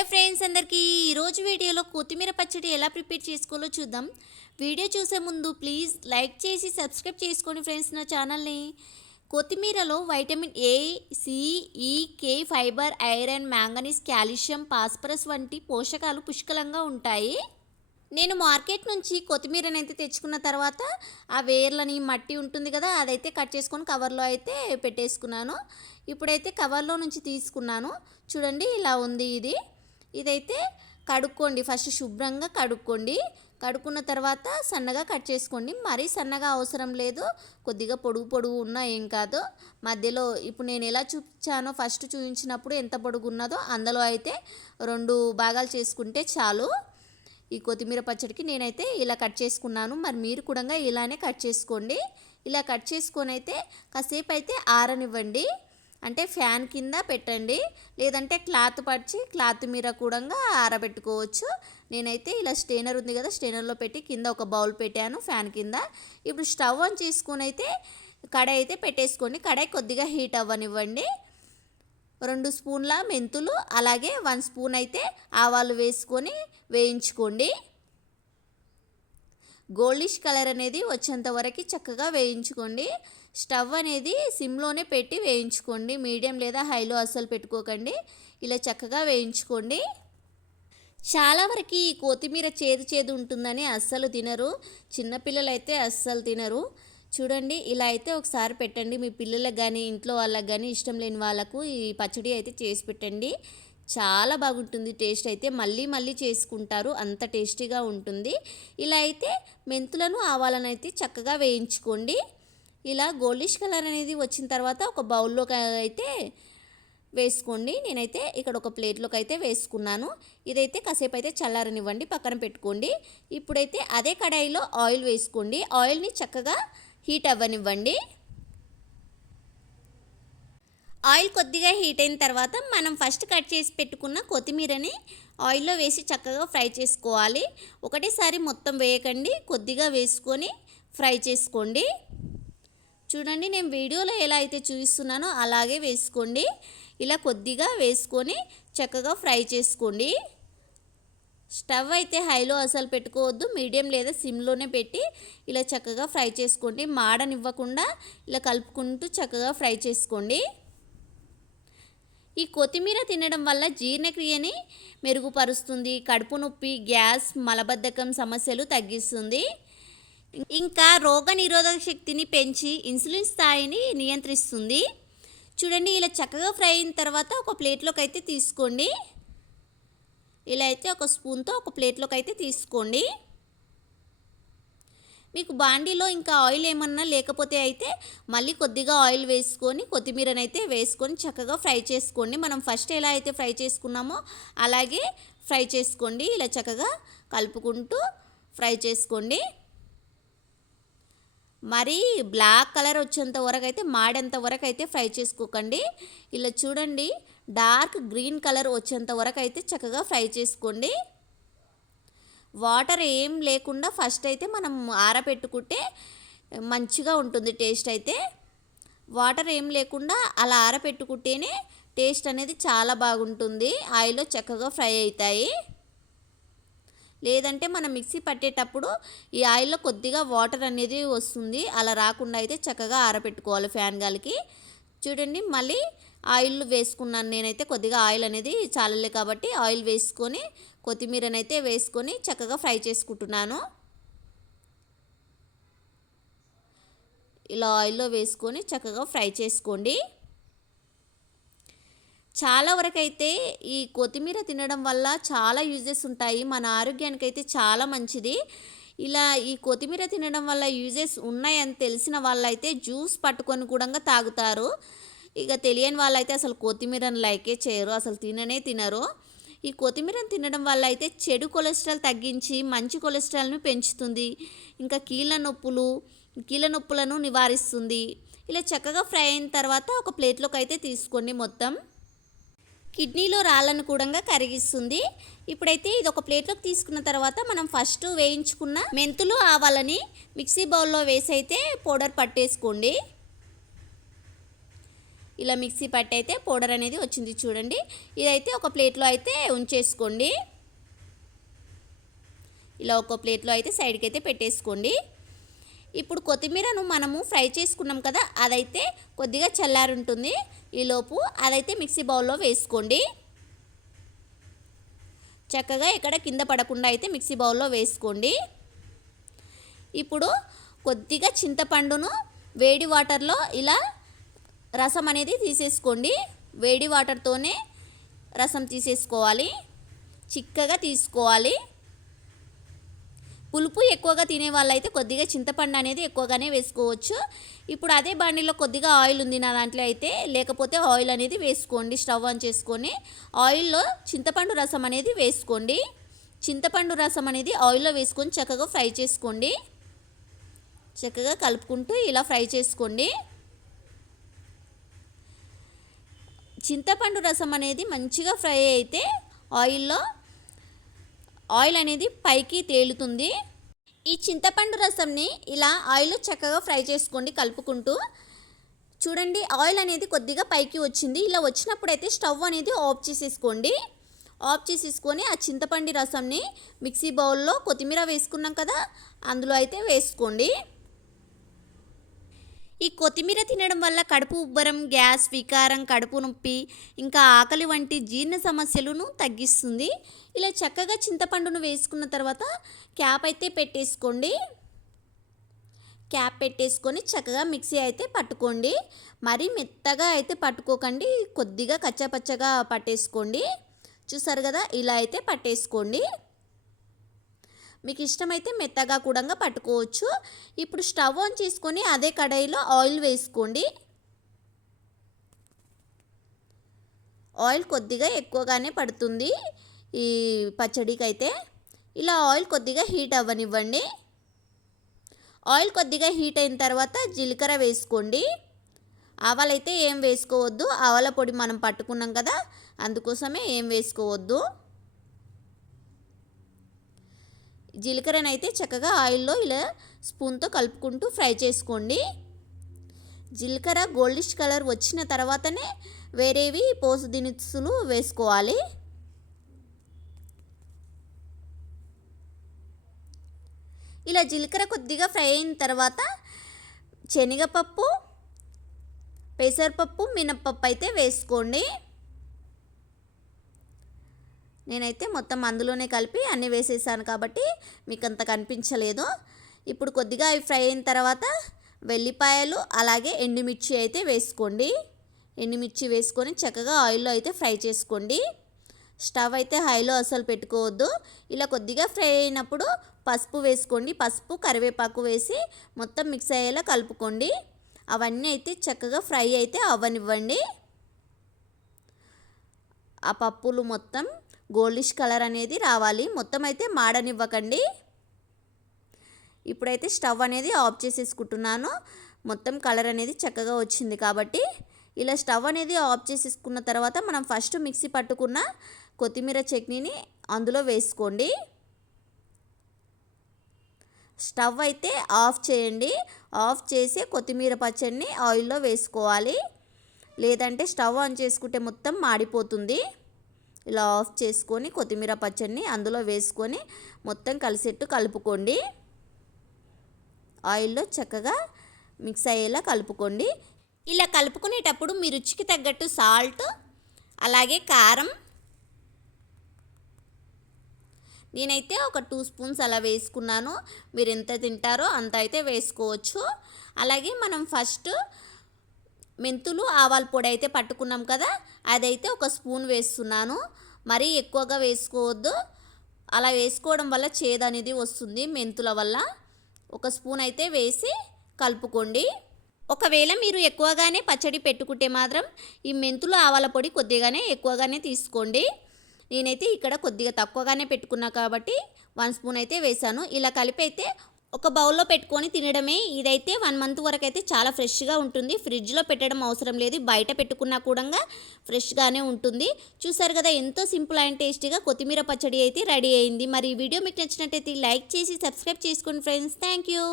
Hello friends అందరికీ ఈరోజు వీడియోలో కొత్తిమీర పచ్చడి ఎలా ప్రిపేర్ చేసుకోవాలో చూద్దాం. వీడియో చూసే ముందు ప్లీజ్ లైక్ చేసి సబ్స్క్రైబ్ చేసుకోండి ఫ్రెండ్స్ నా ఛానల్ని. కొత్తిమీరలో vitamin A, C, E, K, fibre, iron, manganese, calcium, phosphorus వంటి పోషకాలు పుష్కలంగా ఉంటాయి. నేను మార్కెట్ నుంచి కొత్తిమీరనైతే తెచ్చుకున్న తర్వాత ఆ వేర్లని మట్టి ఉంటుంది కదా, అదైతే కట్ చేసుకొని కవర్లో అయితే పెట్టేసుకున్నాను. ఇప్పుడైతే కవర్లో నుంచి తీసుకున్నాను. చూడండి ఇలా ఉంది ఇదైతే కడుక్కోండి. ఫస్ట్ శుభ్రంగా కడుక్కోండి. కడుక్కున్న తర్వాత సన్నగా కట్ చేసుకోండి. మరీ సన్నగా అవసరం లేదు, కొద్దిగా పొడుగు ఉన్నా ఏం కాదు. మధ్యలో ఇప్పుడు నేను ఎలా చూపించానో ఫస్ట్ చూపించినప్పుడు ఎంత పొడుగు ఉన్నదో అందులో అయితే 2 భాగాలు చేసుకుంటే చాలు. ఈ కొత్తిమీర పచ్చడికి నేనైతే ఇలా కట్ చేసుకున్నాను. మరి మీరు కూడా ఇలానే కట్ చేసుకోండి. ఇలా కట్ చేసుకొని అయితే కాసేపు అయితే ఆరనివ్వండి. అంటే ఫ్యాన్ కింద పెట్టండి, లేదంటే క్లాత్ పరిచి క్లాత్ మీద కూడా ఆరబెట్టుకోవచ్చు. నేనైతే ఇలా స్టెయినర్ ఉంది కదా, స్టెయినర్లో పెట్టి కింద ఒక బౌల్ పెట్టాను ఫ్యాన్ కింద. ఇప్పుడు స్టవ్ ఆన్ చేసుకొని అయితే కడాయి అయితే పెట్టేసుకోండి. కడాయి కొద్దిగా హీట్ అవ్వనివ్వండి. 2 స్పూన్ల మెంతులు, అలాగే 1 స్పూన్ అయితే ఆవాలు వేసుకొని వేయించుకోండి. గోల్డిష్ కలర్ అనేది వచ్చేంత వరకు చక్కగా వేయించుకోండి. స్టవ్ అనేది సిమ్లోనే పెట్టి వేయించుకోండి, మీడియం లేదా హైలో అస్సలు పెట్టుకోకండి. ఇలా చక్కగా వేయించుకోండి. చాలా వరకు ఈ కొత్తిమీర చేదు ఉంటుందని అస్సలు తినరు, చిన్నపిల్లలు అయితే అస్సలు తినరు. చూడండి ఇలా అయితే ఒకసారి పెట్టండి. మీ పిల్లలకు కానీ ఇంట్లో వాళ్ళకి కానీ ఇష్టం లేని వాళ్ళకు ఈ పచ్చడి అయితే చేసి పెట్టండి. చాలా బాగుంటుంది. టేస్ట్ అయితే మళ్ళీ చేసుకుంటారు, అంత టేస్టీగా ఉంటుంది. ఇలా అయితే మెంతులను ఆవాలను అయితే చక్కగా వేయించుకోండి. ఇలా గోల్డిష్ కలర్ అనేది వచ్చిన తర్వాత ఒక బౌల్లోకి అయితే వేసుకోండి. నేనైతే ఇక్కడ ఒక ప్లేట్లోకి అయితే వేసుకున్నాను. ఇదైతే కాసేపు అయితే చల్లారనివ్వండి, పక్కన పెట్టుకోండి. ఇప్పుడైతే అదే కడాయిలో ఆయిల్ వేసుకోండి. ఆయిల్ని చక్కగా హీట్ అవ్వనివ్వండి. ఆయిల్ కొద్దిగా హీట్ అయిన తర్వాత మనం ఫస్ట్ కట్ చేసి పెట్టుకున్న కొత్తిమీరని ఆయిల్లో వేసి చక్కగా ఫ్రై చేసుకోవాలి. ఒకటేసారి మొత్తం వేయకండి, కొద్దిగా వేసుకొని ఫ్రై చేసుకోండి. చూడండి నేను వీడియోలో ఎలా అయితే చూపిస్తున్నానో అలాగే వేసుకోండి. ఇలా కొద్దిగా వేసుకొని చక్కగా ఫ్రై చేసుకోండి. స్టవ్ అయితే హైలో అసలు పెట్టుకోవద్దు, మీడియం లేదా సిమ్లోనే పెట్టి ఇలా చక్కగా ఫ్రై చేసుకోండి. మాడనివ్వకుండా ఇలా కలుపుకుంటూ చక్కగా ఫ్రై చేసుకోండి. ఈ కొత్తిమీర తినడం వల్ల జీర్ణక్రియని మెరుగుపరుస్తుంది, కడుపు నొప్పి, గ్యాస్, మలబద్ధకం సమస్యలు తగ్గిస్తుంది. ఇంకా రోగనిరోధక శక్తిని పెంచి ఇన్సులిన్ స్థాయిని నియంత్రిస్తుంది. చూడండి ఇలా చక్కగా ఫ్రై అయిన తర్వాత ఒక ప్లేట్లోకి అయితే తీసుకోండి. ఇలా అయితే ఒక స్పూన్తో ఒక ప్లేట్లోకి అయితే తీసుకోండి. మీకు బాండీలో ఇంకా ఆయిల్ ఏమన్నా లేకపోతే అయితే మళ్ళీ కొద్దిగా ఆయిల్ వేసుకొని కొత్తిమీరని అయితే వేసుకొని చక్కగా ఫ్రై చేసుకోండి. మనం ఫస్ట్ ఎలా అయితే ఫ్రై చేసుకున్నామో అలాగే ఫ్రై చేసుకోండి. ఇలా చక్కగా కలుపుకుంటూ ఫ్రై చేసుకోండి. మరి బ్లాక్ కలర్ వచ్చేంత వరకు అయితే, మాడేంత వరకు అయితే ఫ్రై చేసుకోకండి. ఇలా చూడండి డార్క్ గ్రీన్ కలర్ వచ్చేంత వరకు అయితే చక్కగా ఫ్రై చేసుకోండి. వాటర్ ఏం లేకుండా ఫస్ట్ అయితే మనం ఆరబెట్టుకుంటే మంచిగా ఉంటుంది టేస్ట్ అయితే. వాటర్ ఏం లేకుండా అలా ఆరబెట్టుకుంటేనే టేస్ట్ అనేది చాలా బాగుంటుంది, ఆయిల్లో చక్కగా ఫ్రై అవుతాయి. లేదంటే మనం మిక్సీ పట్టేటప్పుడు ఈ ఆయిల్లో కొద్దిగా వాటర్ అనేది వస్తుంది, అలా రాకుండా అయితే చక్కగా ఆరబెట్టుకోవాలి ఫ్యాన్ గాలికి. చూడండి మళ్ళీ ఆయిల్ వేసుకున్నాను నేనైతే, కొద్దిగా ఆయిల్ అనేది చాలలే కాబట్టి ఆయిల్ వేసుకొని కొత్తిమీరనైతే వేసుకొని చక్కగా ఫ్రై చేసుకుంటున్నాను. ఇలా ఆయిల్లో వేసుకొని చక్కగా ఫ్రై చేసుకోండి. చాలా వరకు అయితే ఈ కొత్తిమీర తినడం వల్ల చాలా యూజెస్ ఉంటాయి, మన ఆరోగ్యానికి అయితే చాలా మంచిది. ఇలా ఈ కొత్తిమీర తినడం వల్ల యూజెస్ ఉన్నాయని తెలిసిన వాళ్ళైతే జ్యూస్ పట్టుకొని కూడా తాగుతారు. ఇక తెలియని వాళ్ళైతే అసలు కొత్తిమీరని లైకే చేయరు, అసలు తినరు. ఈ కొత్తిమీరని తినడం వల్ల అయితే చెడు కొలెస్ట్రాల్ తగ్గించి మంచి కొలెస్ట్రాల్ని పెంచుతుంది. ఇంకా కీళ్ళ నొప్పులను నివారిస్తుంది. ఇలా చక్కగా ఫ్రై అయిన తర్వాత ఒక ప్లేట్లోకి అయితే తీసుకోండి. మొత్తం కిడ్నీలో రాళ్ళను కూడా కరిగిస్తుంది. ఇప్పుడైతే ఇది ఒక ప్లేట్లోకి తీసుకున్న తర్వాత మనం ఫస్ట్ వేయించుకున్న మెంతులు ఆవాలని మిక్సీ బౌల్లో వేసి అయితే పౌడర్ పట్టేసుకోండి. ఇలా మిక్సీ పట్టి అయితే పౌడర్ అనేది వచ్చింది చూడండి. ఇదైతే ఒక ప్లేట్లో అయితే ఉంచేసుకోండి. ఇలా ఒక ప్లేట్లో అయితే సైడ్కి అయితే పెట్టేసుకోండి. ఇప్పుడు కొత్తిమీరను మనము ఫ్రై చేసుకున్నాం కదా, అదైతే కొద్దిగా చల్లారుంటుంది. ఈలోపు అదైతే మిక్సీ బౌల్లో వేసుకోండి. చక్కగా ఎక్కడ కింద పడకుండా అయితే మిక్సీ బౌల్లో వేసుకోండి. ఇప్పుడు కొద్దిగా చింతపండును వేడి వాటర్లో ఇలా రసం అనేది తీసేసుకోండి. వేడి వాటర్తోనే రసం తీసేసుకోవాలి, చిక్కగా తీసుకోవాలి. పులుపు ఎక్కువగా తినే వాళ్ళైతే కొద్దిగా చింతపండు అనేది ఎక్కువగానే వేసుకోవచ్చు. ఇప్పుడు అదే బాండీలో కొద్దిగా ఆయిల్ ఉంది నా దాంట్లో అయితే, లేకపోతే ఆయిల్ అనేది వేసుకోండి. స్టవ్ ఆన్ చేసుకొని ఆయిల్లో చింతపండు రసం అనేది వేసుకోండి. చింతపండు రసం అనేది ఆయిల్లో వేసుకొని చక్కగా ఫ్రై చేసుకోండి. చక్కగా కలుపుకుంటూ ఇలా ఫ్రై చేసుకోండి. చింతపండు రసం అనేది మంచిగా ఫ్రై అయితే ఆయిల్ అనేది పైకి తేలుతుంది. ఈ చింతపండు రసంని ఇలా ఆయిల్లో చక్కగా ఫ్రై చేసుకోండి కలుపుకుంటూ. చూడండి ఆయిల్ అనేది కొద్దిగా పైకి వచ్చింది. ఇలా వచ్చినప్పుడైతే స్టవ్ అనేది ఆఫ్ చేసేసుకోండి. ఆఫ్ చేసేసుకొని ఆ చింతపండు రసంని మిక్సీ బౌల్లో కొత్తిమీర వేసుకున్నాం కదా, అందులో అయితే వేసుకోండి. ఈ కొత్తిమీర తినడం వల్ల కడుపు ఉబ్బరం, గ్యాస్, వికారం, కడుపు నొప్పి, ఇంకా ఆకలి వంటి జీర్ణ సమస్యలను తగ్గిస్తుంది. ఇలా చక్కగా చింతపండును వేసుకున్న తర్వాత క్యాప్ అయితే పెట్టేసుకోండి. క్యాప్ పెట్టేసుకొని చక్కగా మిక్సీ అయితే పట్టుకోండి. మరీ మెత్తగా అయితే పట్టుకోకండి, కొద్దిగా కచ్చాపచ్చగా పట్టేసుకోండి. చూసారు కదా, ఇలా అయితే పట్టేసుకోండి. మీకు ఇష్టమైతే మెత్తగా కూడా పట్టుకోవచ్చు. ఇప్పుడు స్టవ్ ఆన్ చేసుకొని అదే కడాయిలో ఆయిల్ వేసుకోండి. ఆయిల్ కొద్దిగా ఎక్కువగానే పడుతుంది ఈ పచ్చడికి అయితే. ఇలా ఆయిల్ కొద్దిగా హీట్ అవ్వనివ్వండి. ఆయిల్ కొద్దిగా హీట్ అయిన తర్వాత జీలకర్ర వేసుకోండి. ఆవాలైతే ఏం వేసుకోవద్దు, ఆవాల పొడి మనం పట్టుకున్నాం కదా, అందుకోసమే ఏం వేసుకోవద్దు. జీలకర్రనైతే చక్కగా ఆయిల్లో ఇలా స్పూన్తో కలుపుకుంటూ ఫ్రై చేసుకోండి. జీలకర్ర గోల్డిష్ కలర్ వచ్చిన తర్వాతనే వేరేవి పోసు దినుసులు వేసుకోవాలి. ఇలా జీలకర్ర కొద్దిగా ఫ్రై అయిన తర్వాత శనగపప్పు, పెసరపప్పు, మినప్పప్పు అయితే వేసుకోండి. నేనైతే మొత్తం అందులోనే కలిపి అన్నీ వేసేసాను కాబట్టి మీకు అంత కనిపించలేదు. ఇప్పుడు కొద్దిగా అవి ఫ్రై అయిన తర్వాత వెల్లిపాయలు అలాగే ఎండుమిర్చి అయితే వేసుకోండి. ఎండుమిర్చి వేసుకొని చక్కగా ఆయిల్లో అయితే ఫ్రై చేసుకోండి. స్టవ్ అయితే హైలో అసలు పెట్టుకోవద్దు. ఇలా కొద్దిగా ఫ్రై అయినప్పుడు పసుపు వేసుకోండి. పసుపు, కరివేపాకు వేసి మొత్తం మిక్స్ అయ్యేలా కలుపుకోండి. అవన్నీ అయితే చక్కగా ఫ్రై అయితే అవ్వనివ్వండి. ఆ పప్పులు మొత్తం గోల్డిష్ కలర్ అనేది రావాలి, మొత్తం అయితే మాడనివ్వకండి. ఇప్పుడైతే స్టవ్ అనేది ఆఫ్ చేసేసుకుంటున్నాను. మొత్తం కలర్ అనేది చక్కగా వచ్చింది కాబట్టి ఇలా స్టవ్ అనేది ఆఫ్ చేసేసుకున్న తర్వాత మనం ఫస్ట్ మిక్సీ పట్టుకున్న కొత్తిమీర చట్నీని అందులో వేసుకోండి. స్టవ్ అయితే ఆఫ్ చేయండి. ఆఫ్ చేసి కొత్తిమీర పచ్చడిని ఆయిల్లో వేసుకోవాలి, లేదంటే స్టవ్ ఆన్ చేసుకుంటే మొత్తం మాడిపోతుంది. ఇలా ఆఫ్ చేసుకొని కొత్తిమీర పచ్చడిని అందులో వేసుకొని మొత్తం కలిసేట్టు కలుపుకోండి. ఆయిల్లో చక్కగా మిక్స్ అయ్యేలా కలుపుకోండి. ఇలా కలుపుకునేటప్పుడు మీ రుచికి తగ్గట్టు సాల్ట్ అలాగే కారం నేనైతే ఒక 2 స్పూన్స్ అలా వేసుకున్నాను. మీరు ఎంత తింటారో అంత అయితే వేసుకోవచ్చు. అలాగే మనం ఫస్ట్ మెంతులు, ఆవాల పొడి అయితే పట్టుకున్నాం కదా, అదైతే ఒక స్పూన్ వేస్తున్నాను. మరీ ఎక్కువగా వేసుకోవద్దు, అలా వేసుకోవడం వల్ల చేదు అనేది వస్తుంది మెంతుల వల్ల. ఒక స్పూన్ అయితే వేసి కలుపుకోండి. ఒకవేళ మీరు ఎక్కువగానే పచ్చడి పెట్టుకుంటే మాత్రం ఈ మెంతులు, ఆవాల పొడి కొద్దిగానే ఎక్కువగానే తీసుకోండి. నేనైతే ఇక్కడ కొద్దిగా తక్కువగానే పెట్టుకున్నా కాబట్టి 1 స్పూన్ అయితే వేసాను. ఇలా కలిపి అయితే ఒక బౌల్లో పెట్టుకొని తినడమే. ఇదైతే 1 మంత్ వరకు అయితే చాలా ఫ్రెష్గా ఉంటుంది. ఫ్రిడ్జ్లో పెట్టడం అవసరం లేదు, బయట పెట్టుకున్నా కూడా ఫ్రెష్గానే ఉంటుంది. చూసారు కదా, ఎంతో సింపుల్ అండ్ టేస్టీగా కొత్తిమీర పచ్చడి అయితే రెడీ అయింది. మరి ఈ వీడియో మీకు నచ్చినట్టయితే లైక్ చేసి సబ్స్క్రైబ్ చేసుకోండి ఫ్రెండ్స్. Thank you.